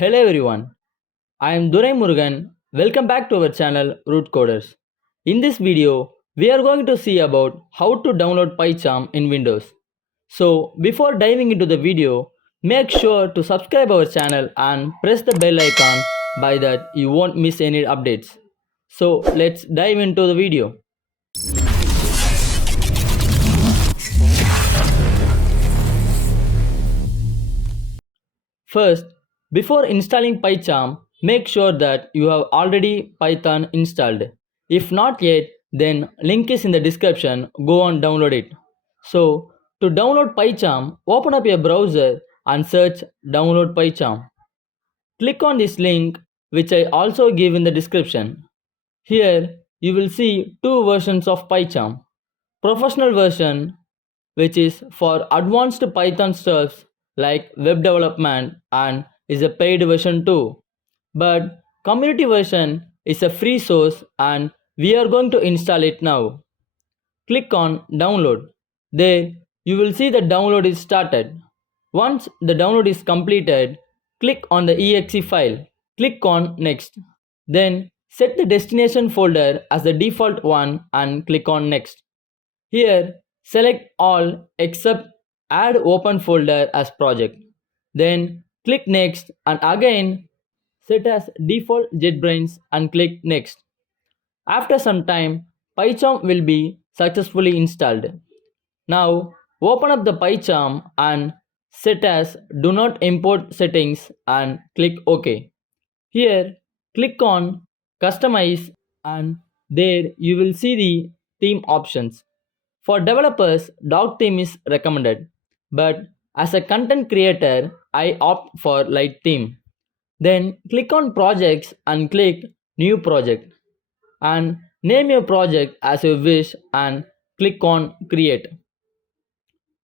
Hello everyone, I am Durai Murugan. Welcome back to our channel Root Coders. In this video, we are going to see about how to download PyCharm in Windows. So before diving into the video, make sure to subscribe our channel and press the bell icon by that you won't miss any updates. So let's dive into the video. First, before installing PyCharm, make sure that you have already Python installed. If not yet, then link is in the description, go and download it. So, to download PyCharm, open up your browser and search download PyCharm. Click on this link which I also give in the description. Here, you will see two versions of PyCharm. Professional version, which is for advanced Python stuff like web development and is a paid version too. But community version is a free source and we are going to install it now. Click on download. There you will see the download is started. Once the download is completed, click on the exe file. Click on next. Then set the destination folder as the default one and click on next. Here, select all except add open folder as project. Then click next and again set as default JetBrains and click next. After some time, PyCharm will be successfully installed. Now open up the PyCharm and set as do not import settings and click OK. Here click on customize and there you will see the theme options. For developers, dog theme is recommended, but as a content creator, I opt for light theme. Then click on projects and click new project and name your project as you wish and click on create.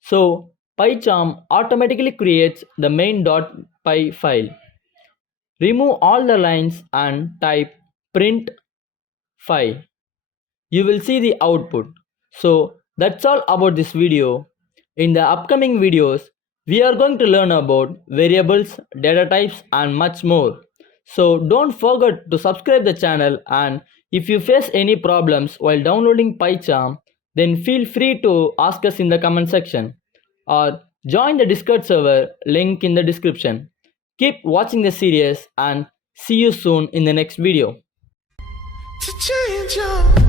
So PyCharm automatically creates the main.py file. Remove all the lines and type print file. You will see the output. So that's all about this video. In the upcoming videos, we are going to learn about variables, data types and much more. So don't forget to subscribe the channel, and if you face any problems while downloading PyCharm, then feel free to ask us in the comment section or join the Discord server, link in the description. Keep watching the series and see you soon in the next video. To change your